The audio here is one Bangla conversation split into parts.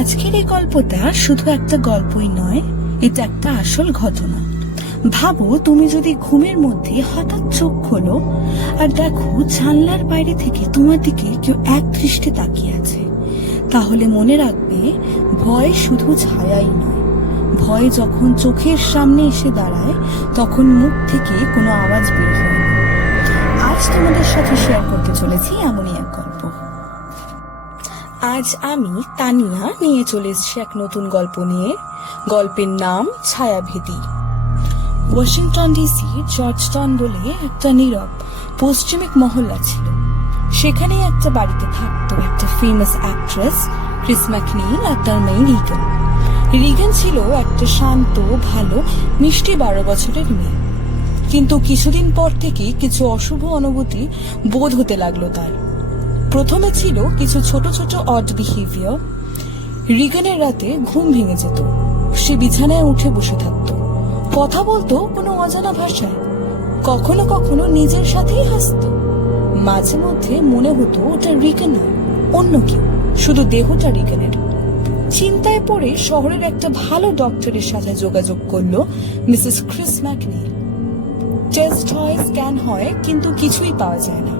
আজকের এই গল্পটা শুধু একটা গল্পই নয়, এটা একটা আসল ঘটনা। ভাবো, তুমি যদি ঘুমের মধ্যে হঠাৎ চোখ খোলো আর দেখো জানলার বাইরে থেকে তোমার দিকে কেউ এক দৃষ্টে তাকিয়ে আছে, তাহলে মনে রাখবে, ভয় শুধু ছায়াই নয়, ভয় যখন চোখের সামনে এসে দাঁড়ায় তখন মুখ থেকে কোনো আওয়াজ বের হয় না। আজ তোমাদের সাথে শেয়ার করতে চলেছি এমনই এক গল্প। আজ আমি তানিয়া নিয়ে চলে এসেছি এক নতুন গল্প নিয়ে। গল্পের নাম ছায়াভেদী। ওয়াশিংটন ডিসি জর্জটাউন বলে একটা নীরব পশ্চিমিক মহল্লা ছিল। সেখানে একটা বাড়িতে থাকতো একটা ফেমাস অ্যাক্ট্রেস ক্রিস ম্যাকনিল আর তার মেয়ে রিগেন। রিগেন ছিল একটা শান্ত, ভালো, মিষ্টি 12 বছরের মেয়ে। কিন্তু কিছুদিন পর থেকে কিছু অশুভ অনুভূতি বোধ হতে লাগলো তার। প্রথমে ছিল কিছু ছোট ছোট অড বিহেভিয়ার। রিগেনের রাতে ঘুম ভেঙে যেত, সে বিছানায় উঠে বসে থাকতো, কথা বলতো কোনো অজানা ভাষায়, কখনো কখনো নিজের সাথেই হাসতো। মাঝে মধ্যে মনে হতো ওটা রিগেন নয়, অন্য কেউ, শুধু দেহটা রিগেনের। চিন্তায় পড়ে শহরের একটা ভালো ডক্টরের সাথে যোগাযোগ করলো মিসেস ক্রিস ম্যাকনিল। টেস্ট হয়, স্ক্যান হয়, কিন্তু কিছুই পাওয়া যায় না।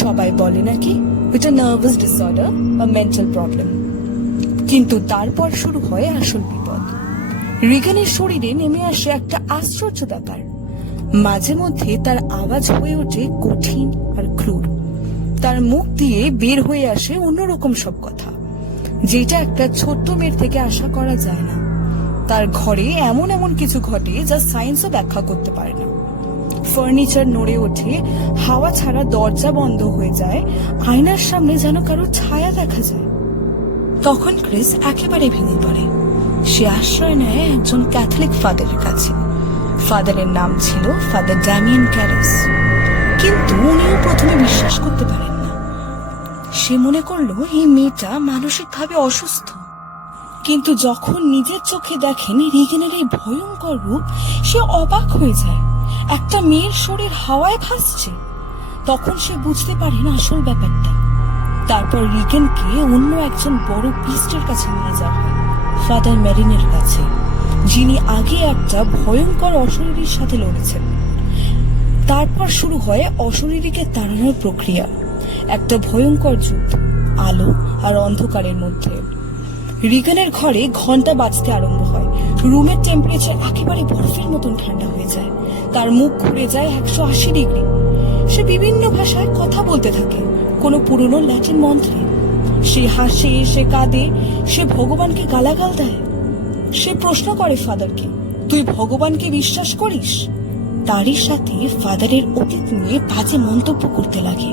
সবাই বলে নাকি এটা নার্ভাস ডিসঅর্ডার বা মেন্টাল প্রবলেম। কিন্তু তারপর শুরু হয় আসল বিপদ। রিগেনের শরীরে নেমে আসে একটা আশ্চর্য ব্যাপার। মাঝে মধ্যে তার আওয়াজ হয়ে ওঠে কঠিন আর ক্রূর। তার মুখ দিয়ে বের হয়ে আসে অন্যরকম সব কথা, যেটা একটা ছোট্ট মেয়ের থেকে আশা করা যায় না। তার ঘরে এমন এমন কিছু ঘটে যা সায়েন্সও ব্যাখ্যা করতে পারে না। ফার্নিচার নড়ে ওঠে, হাওয়া ছাড়া দরজা বন্ধ হয়ে যায়, আয়নার সামনে যেন কারো ছায়া দেখা যায়। তখন ক্রিস একেবারে ভেঙে পড়ে। সে আশ্রয় নেয় একজন ক্যাথলিক ফাদারের কাছে। ফাদারের নাম ছিল ফাদার ড্যামিয়ান ক্যারিস। কিন্তু উনিও প্রথমে বিশ্বাস করতে পারেন না। সে মনে করলো এই মেয়েটা মানসিকভাবে অসুস্থ। কিন্তু যখন নিজের চোখে দেখেন রিগেনের এই ভয়ঙ্কর রূপ, সে অবাক হয়ে যায়। একটা মেয়ের শরীর হাওয়ায় ভাসছে। তখন সে বুঝতে পারেন আসল ব্যাপারটা। তারপর রিগেনকে অন্য একজন বড় প্রিস্টের কাছে নিয়ে যাওয়া হয়, ফাদার মেরিনের কাছে, যিনি আগে একটা ভয়ঙ্কর অশরীরীর সাথে লড়েছেন। তারপর শুরু হয় অশরীরীকে তাড়ানোর প্রক্রিয়া, একটা ভয়ঙ্কর যুদ্ধ, আলো আর অন্ধকারের মধ্যে। রিগেনের ঘরে ঘন্টা বাজতে আরম্ভ হয়। রুমের টেম্পারেচার একেবারে বরফের মতন ঠান্ডা হয়ে যায়। তার মুখ ঘুরে যায় 180 ডিগ্রি। সে বিভিন্ন ভাষায় কথা বলতে থাকে, কোনো পুরনো ল্যাটিন মন্ত্রে। সে হাসে, সে কাঁদে, সে ভগবানকে গালাগাল দেয়। সে প্রশ্ন করে ফাদারকে, তুই ভগবানকে বিশ্বাস করিস? তারই সাথে ফাদারের অতীত নিয়ে বাজে মন্তব্য করতে লাগে।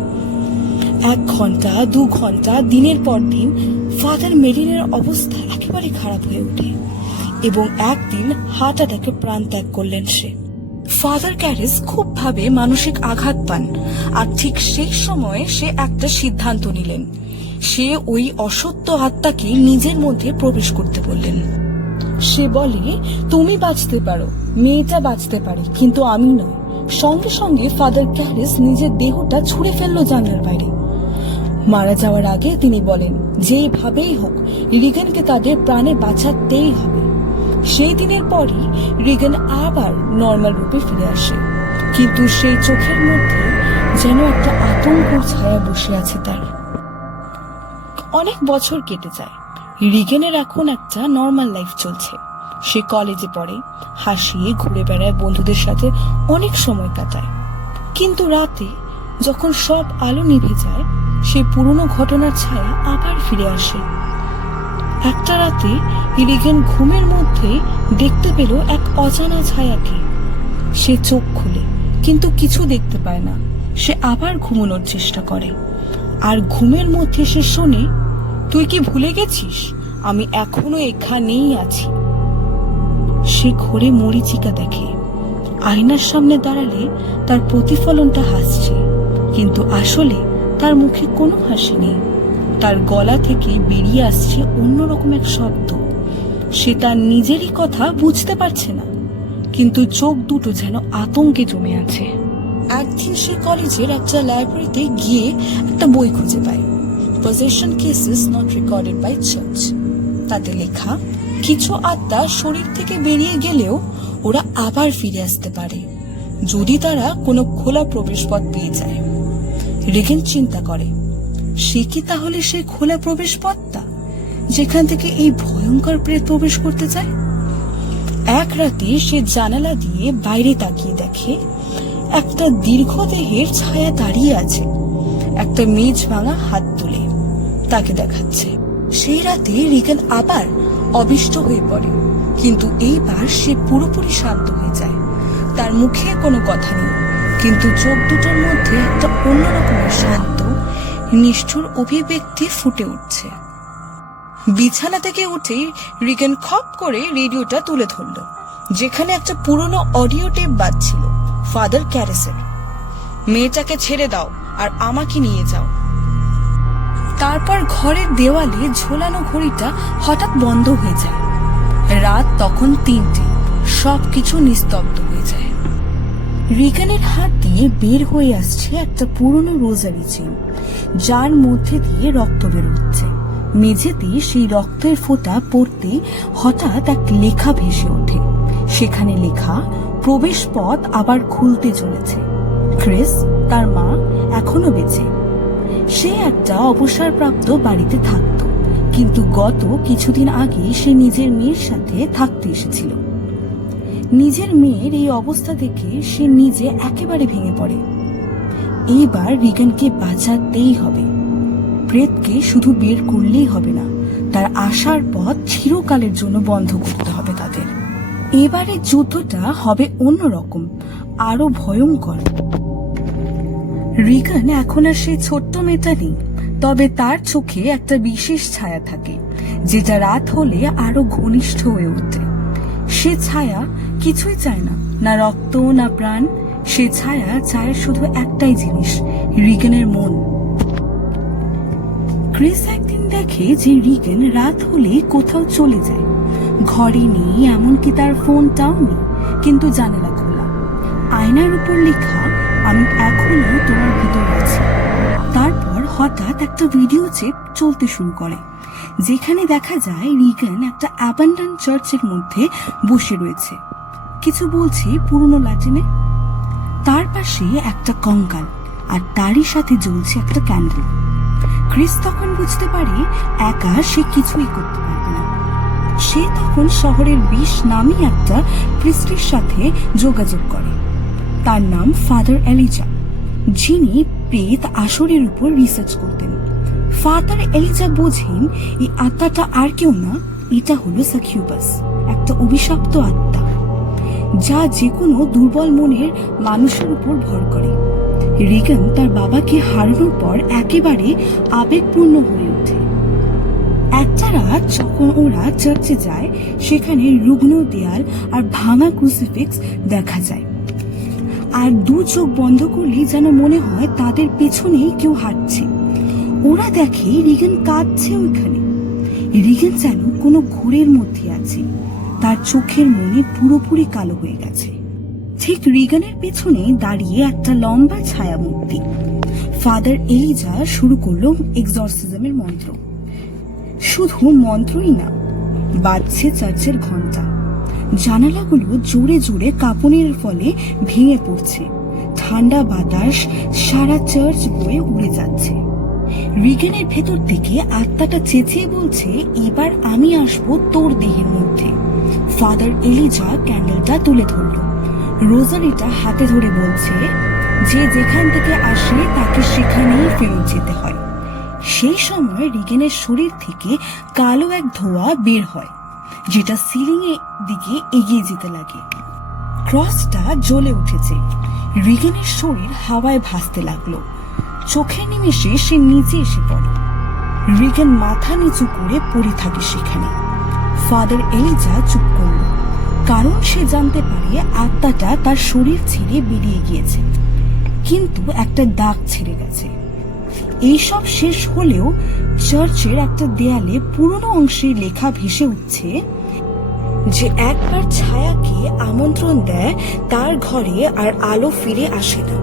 1 ঘন্টা 2 ঘন্টা, দিনের পর দিন ফাদার মেরিনের অবস্থা একেবারে খারাপ হয়ে ওঠে এবং একদিন হার্ট অ্যাটাকে প্রাণ ত্যাগ করলেন সে। ফাদার ক্যারিস খুব ভাবে মানসিক আঘাত পান, আর ঠিক সেই সময়ে সে একটা সিদ্ধান্ত নিলেন। সে ওই অসত্য আত্মাকে নিজের মধ্যে প্রবেশ করতে বললেন। সে বলে, তুমি বাঁচতে পারো, মেয়েটা বাঁচতে পারে, কিন্তু আমি নয়। সঙ্গে সঙ্গে ফাদার ক্যারিস নিজের দেহটা ছুঁড়ে ফেললো জানলার বাইরে। মারা যাওয়ার আগে তিনি বলেন, যেভাবেই হোক রিগেনকে তাদের প্রাণে বাঁচাতেই হবে। সেই দিনের পরই রিগেন আবার নর্মাল রূপে ফিরে আসে, কিন্তু সেই চোখের মধ্যে যেন একটা আতঙ্কের ছায়া বসে আছে তার। অনেক বছর কেটে যায়। রিগেনের এখন একটা নর্মাল লাইফ চলছে। সে কলেজে পড়ে, হাসিয়ে ঘুরে বেড়ায়, বন্ধুদের সাথে অনেক সময় কাটায়। কিন্তু রাতে যখন সব আলো নিভে যায়, সেই পুরনো ঘটনার ছায়া আবার ফিরে আসে। একটা রাতে রিগেন ঘুমের মধ্যে দেখতে পেল এক অজানা ছায়াকে। সে চোখ খুলে, কিন্তু কিছু দেখতে পায় না। সে আবার ঘুমানোর চেষ্টা করে, আর ঘুমের মধ্যে সে শোনে, তুই কি ভুলে গেছিস? আমি এখনো এখানেই আছি। সে ঘোরে মরীচিকা দেখে। আয়নার সামনে দাঁড়ালে তার প্রতিফলনটা হাসছে, কিন্তু আসলে তার মুখে কোনো হাসি নেই। তার গলা থেকে বেরিয়ে আসছে অন্যরকম এক শব্দ। সে তার নিজেরই কথা বুঝতে পারছে না, কিন্তু চোখ দুটো যেন আতঙ্কে জমে আছে। একদিন সে কলেজের একটা লাইব্রেরিতে গিয়ে একটা বই খুঁজে পায়, possession cases not recorded by church. তাতে লেখা, কিছু আত্মা শরীর থেকে বেরিয়ে গেলেও ওরা আবার ফিরে আসতে পারে যদি তারা কোনো খোলা প্রবেশপথ পেয়ে যায়। রিগেন চিন্তা করে, সে কি তাহলে সেই খোলা প্রবেশপথটা যেখান থেকে এই ভয়ঙ্কর প্রেত প্রবেশ করতে চায়? এক রাতে সে জানালা দিয়ে বাইরে তাকিয়ে দেখে একটা দীর্ঘদেহের ছায়া দাঁড়িয়ে আছে, একটা মেজ ভাঙা হাত তুলে তাকে দেখাচ্ছে। সেই রাতে রিগেন আবার অবিষ্ট হয়ে পড়ে, কিন্তু এইবার সে পুরোপুরি শান্ত হয়ে যায়। তার মুখে কোনো কথা নেই, কিন্তু চোখ দুটোর মধ্যে একটা অন্যরকমের শান্ত নিষ্ঠুর অভিব্যক্তি ফুটে উঠছে। বিছানা থেকে উঠে রিগেন খপ করে রেডিওটা তুলে ধরল, যেখানে একটা পুরনো অডিও টেপ বাজছিল ফাদার ক্যারেসের। মেয়েটাকে ছেড়ে দাও আর আমাকে নিয়ে যাও। তারপর ঘরের দেওয়ালে ঝোলানো ঘড়িটা হঠাৎ বন্ধ হয়ে যায়। রাত তখন 3টে, সবকিছু নিস্তব্ধ হয়ে যায়। রিগেনের হাত দিয়ে বের হয়ে আসছে একটা পুরনো রোজারি চেন, যার মধ্যে দিয়ে রক্ত বেরোচ্ছে। মেঝেতে সেই রক্তের ফোঁটা পড়তে হঠাৎ এক লেখা ভেসে ওঠে। সেখানে লেখা, প্রবেশ পথ আবার খুলতে চলেছে। ক্রিস, তার মা, এখনো বেঁচে। সে একটা অবসরপ্রাপ্ত বাড়িতে থাকত, কিন্তু গত কিছুদিন আগে সে নিজের মেয়ের সাথে থাকতে এসেছিল। নিজের মেয়ের এই অবস্থা দেখে সে নিজে একেবারে ভেঙে পড়ে। এইবার রিগেনকে বাঁচাতেই হবে। প্রেতকে শুধু বের করলেই হবে না, তার আসার পথ চিরকালের জন্য বন্ধ করতে হবে তাদের। এবারে যুদ্ধটা হবে অন্যরকম, আরো ভয়ঙ্কর। রিগেন এখন আর সেই ছোট্ট মেয়েটা নেই, তবে তার চোখে একটা বিশেষ ছায়া থাকে, যেটা রাত হলে আরো ঘনিষ্ঠ হয়ে ওঠে। সে ছায়া কিছুই চায় না, না রক্ত না প্রাণ। সে ছায়া চায় শুধু একটাই জিনিস, রিগেনের মন। ক্রিস একদিন দেখে যে রিগেন রাত হলে কোথাও চলে যায়। ঘরে নেই, এমনকি তার ফোনটাও নেই, কিন্তু জানালা খোলা। আয়নার উপর লেখা, আমি এখনো তোমার ভিতর আছি। তারপর হঠাৎ একটা ভিডিও চেপ চলতে শুরু করে, যেখানে দেখা যায় রিগেন একটা অ্যাবান্ডন চার্চের মধ্যে বসে রয়েছে, কিছু বলছে পুরনো ল্যাটিনে। তার পাশে একটা কঙ্কাল, আর তারই সাথে জ্বলছে একটা ক্যান্ডেল। ক্রিস তখন বুঝতে পারে একা সে কিছুই করতে পারবে না। সে তখন শহরের 20 নামী একটা প্রিস্টের সাথে যোগাযোগ করে। তার নাম ফাদার এলিজা, যিনি প্রেত আসরের উপর রিসার্চ করতেন। ফাদার এলিজা বোঝেন এই আত্মাটা আর কেউ না, এটা হলো সাকিউবাস, একটা অভিশপ্ত আত্মা, যা যে কোনো দুর্বল মনের মানুষের উপর ভর করে। রিগেন তার বাবাকে হারানোর পর একেবারে আবেগপূর্ণ হয়ে ওঠে। একটা রাত যখন ওরা চার্চে যায়, সেখানে রুগ্ন দেয়াল আর ভাঙা ক্রুসিফিক্স দেখা যায়। আর দু চোখ বন্ধ করলে যেন মনে হয় তাদের পেছনেই কেউ হাঁটছে। ওরা দেখে রিগেন কাঁদছে ওইখানে। রিগেন যেন কোনো ঘোরের মধ্যে আছে, তার চোখের মনে পুরোপুরি কালো হয়ে গেছে। ঠিক রিগেনের পেছনে দাঁড়িয়ে একটা লম্বা ছায়া মূর্তি। ফাদার এলিজা শুরু করলো এক্সরসিজমের মন্ত্র। শুধু মন্ত্রই না, বাজছে চার্চের ঘন্টা। জানালাগুলো জোরে জোরে কাঁপুনের ফলে ভেঙে পড়ছে। ঠান্ডা বাতাস সারা চার্চ বয়ে উড়ে যাচ্ছে। রিগেনের ভেতর থেকে আত্মাটা চেঁচিয়ে বলছে, এবার আমি আসবো তোর দেহের মধ্যে। ফাদার এলিজা ক্যান্ডেলটা তুলে ধরল, রোজারিটা হাতে ধরে বলছে, যে যেখান থেকে আসে তাকে সেখানেই ফেরত যেতে হয়। সেই সময় রিগেনের শরীর থেকে কালো এক ধোঁয়া বের হয়, যেটা সিলিং এর দিকে এগিয়ে যেতে লাগে। ক্রসটা জ্বলে উঠেছে। রিগেনের শরীর হাওয়ায় ভাসতে লাগলো। চোখের নিমেষে সে নিচে এসে পড়ে। রিগেন মাথা নিচু করে পড়ে থাকে সেখানে। ফাদার এলিজা চুপ করল, কারণ সে জানতে পারে আত্মাটা তার শরীর ছেড়ে বেরিয়ে গিয়েছে, কিন্তু একটা দাগ ছেড়ে গেছে। এইসব শেষ হলেও চার্চের একটা দেয়ালে পুরনো অংশে লেখা ভেসে উঠছে যে একবার ছায়াকে আমন্ত্রণ দেয় তার ঘরে আর আলো ফিরে আসে না।